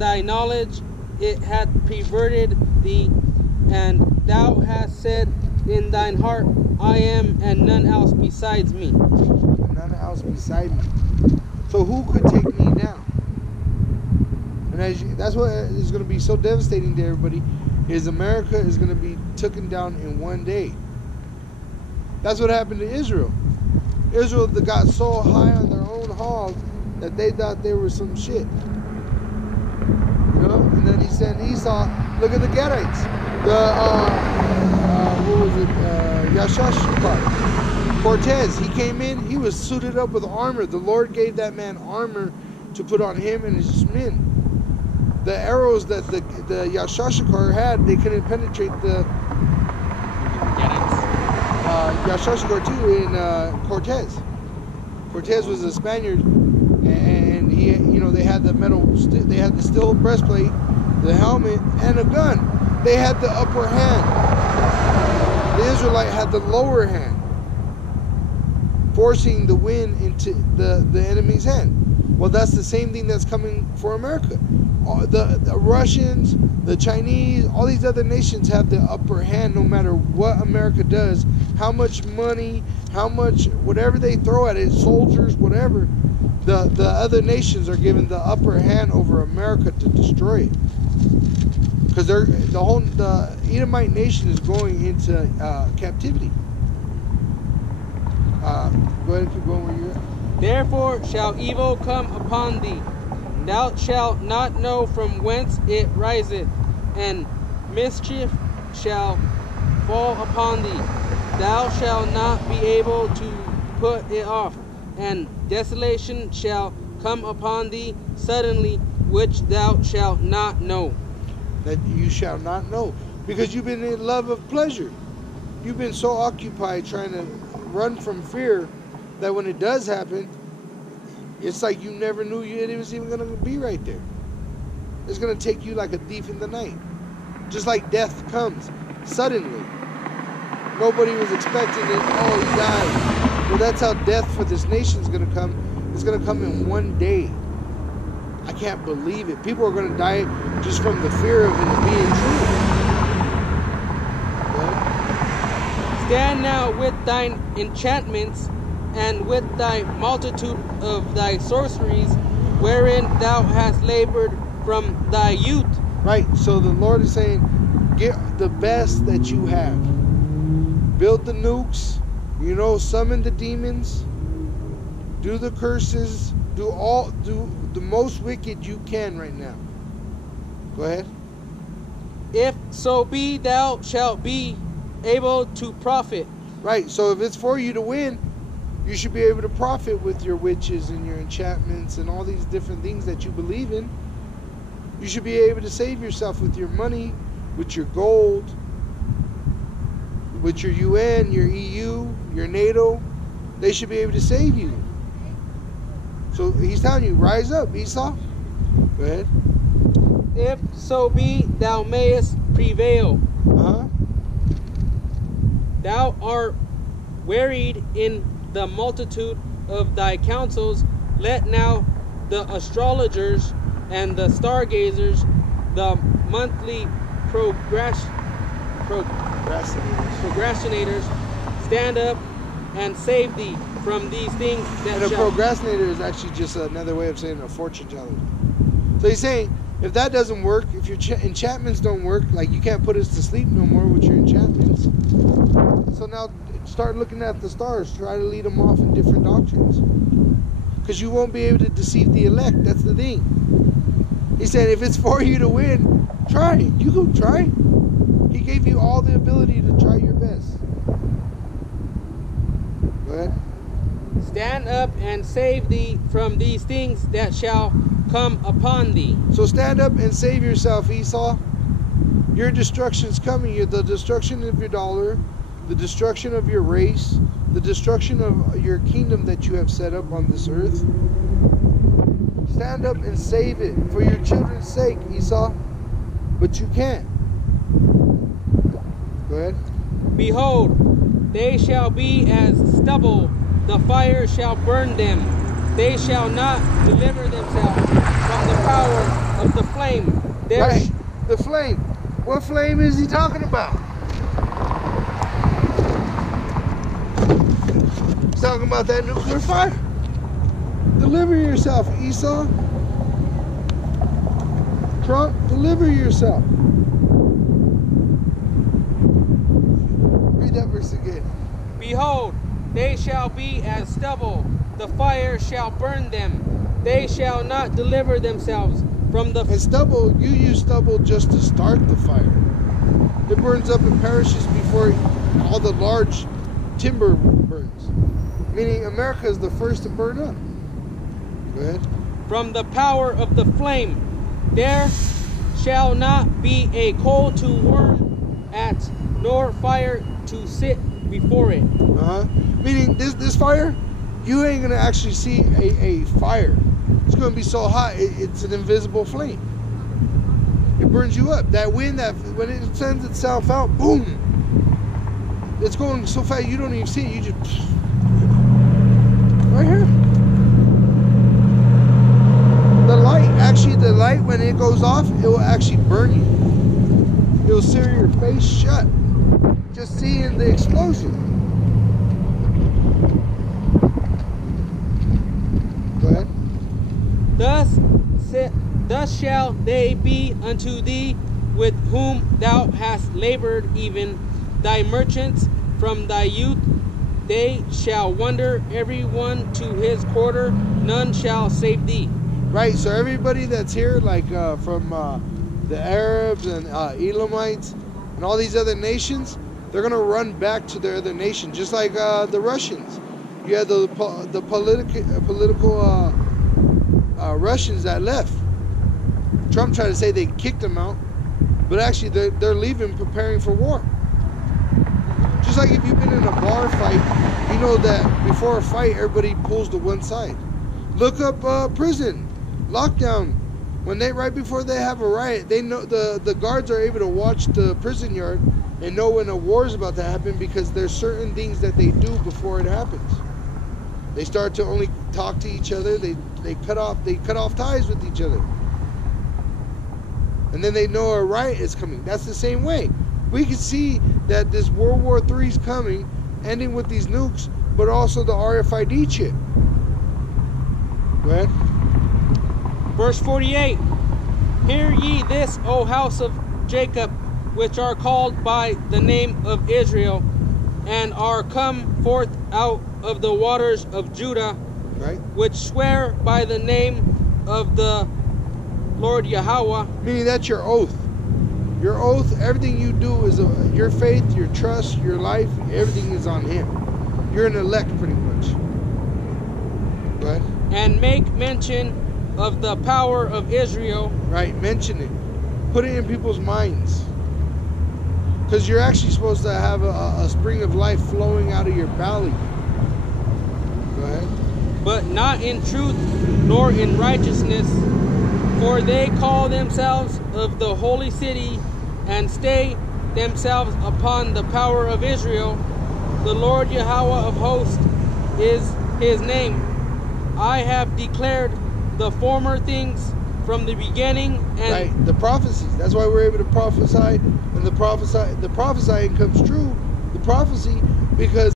thy knowledge it hath perverted thee, and thou hast said in thine heart, I am, and none else besides me. And none else beside me. So who could take me down? And that's what is going to be so devastating to everybody, is America is going to be taken down in one day. That's what happened to Israel. Israel got so high on their own hog that they thought they were some shit. You know? And then he sent Esau, look at the Gadites. What was it? Yashashikar. Cortez, he came in, he was suited up with armor. The Lord gave that man armor to put on him and his men. The arrows that the Yashashikar had, they couldn't penetrate the Yashashikar too in Cortez. Cortez was a Spaniard, and he, they had the metal, they had the steel breastplate, the helmet, and a gun. They had the upper hand. The Israelite had the lower hand, forcing the wind into the enemy's hand. Well, that's the same thing that's coming for America. The Russians, the Chinese, all these other nations have the upper hand no matter what America does. How much money, how much, whatever they throw at it, soldiers, whatever, the other nations are given the upper hand over America to destroy it. Because the Edomite nation is going into captivity. Go ahead and keep going where you're at. Therefore shall evil come upon thee. Thou shalt not know from whence it riseth, and mischief shall fall upon thee. Thou shalt not be able to put it off, and desolation shall come upon thee suddenly, which thou shalt not know. That you shall not know, because you've been in love of pleasure. You've been so occupied trying to run from fear that when it does happen, it's like you never knew it was even going to be right there. It's going to take you like a thief in the night. Just like death comes suddenly. Nobody was expecting it. Oh, he died. Well, that's how death for this nation is going to come. It's going to come in one day. I can't believe it. People are going to die just from the fear of it being true. Stand now with thine enchantments, and with thy multitude of thy sorceries, wherein thou hast labored from thy youth. Right, so the Lord is saying, get the best that you have. Build the nukes, summon the demons, do the curses, do the most wicked you can right now. Go ahead. If so be thou shalt be able to profit. Right, so if it's for you to win, you should be able to profit with your witches and your enchantments and all these different things that you believe in. You should be able to save yourself with your money, with your gold, with your UN, your EU, your NATO. They should be able to save you. So he's telling you, rise up, Esau. Go ahead. If so be thou mayest prevail. Thou art wearied in the multitude of thy counsels. Let now the astrologers and the stargazers, the monthly procrastinators, stand up and save thee from these things that and a procrastinator is actually just another way of saying a fortune teller. So he's saying, if that doesn't work, if your enchantments don't work, like you can't put us to sleep no more with your enchantments, so now start looking at the stars. Try to lead them off in different doctrines, because you won't be able to deceive the elect. That's the thing. He said, if it's for you to win, try. You go try. He gave you all the ability to try your best. Go ahead. Stand up and save thee from these things that shall come upon thee. So stand up and save yourself, Esau. Your destruction's coming. The destruction of your dollar, the destruction of your race, the destruction of your kingdom that you have set up on this earth. Stand up and save it for your children's sake, Esau. But you can't. Go ahead. Behold, they shall be as stubble. The fire shall burn them. They shall not deliver themselves from the power of the flame. There Right? The flame. What flame is he talking about? He's talking about that nuclear fire. Deliver yourself, Esau. Trump, deliver yourself. Read that verse again. Behold, they shall be as stubble, the fire shall burn them. They shall not deliver themselves from the... And stubble, you use stubble just to start the fire. It burns up and perishes before all the large timber burns. Meaning America is the first to burn up. Go ahead. From the power of the flame. There shall not be a coal to warm at, nor fire to sit before it. Meaning this fire, you ain't gonna actually see a fire. It's gonna be so hot, it's an invisible flame. It burns you up. That wind, that when it sends itself out, boom! It's going so fast you don't even see it. You just right here. The light when it goes off, it will actually burn you. It will sear your face shut. Just seeing the explosion. Go ahead. Thus shall they be unto thee, with whom thou hast labored, even thy merchants from thy youth. They shall wander every one to his quarter, none shall save thee. Right, so everybody that's here, like from the Arabs and Elamites and all these other nations, they're going to run back to their other nation, just like the Russians. You had the political Russians that left. Trump tried to say they kicked them out, but actually they're leaving, preparing for war. Just like if you've been in a bar fight, you know that before a fight, everybody pulls to one side. Look up prison. Lockdown, when right before they have a riot, they know the guards are able to watch the prison yard and know when a war is about to happen, because there's certain things that they do before it happens. They start to only talk to each other. They cut off ties with each other, and then they know a riot is coming. That's the same way. We can see that this World War III is coming, ending with these nukes, but also the RFID chip. Go ahead. Verse 48. Hear ye this, O house of Jacob, which are called by the name of Israel, and are come forth out of the waters of Judah, Right. which swear by the name of the Lord Yahweh. Meaning that's your oath. Your oath, everything you do is your faith, your trust, your life, everything is on Him. You're an elect, pretty much. Go ahead. And make mention of the power of Israel. Right, mention it. Put it in people's minds. Because you're actually supposed to have a spring of life flowing out of your belly. Go ahead. But not in truth nor in righteousness, for they call themselves of the holy city, and stay themselves upon the power of Israel. The Lord Yahweh of hosts is his name. I have declared the former things from the beginning, and right, the prophecies. That's why we're able to prophesy, and the prophesying comes true. The prophecy, because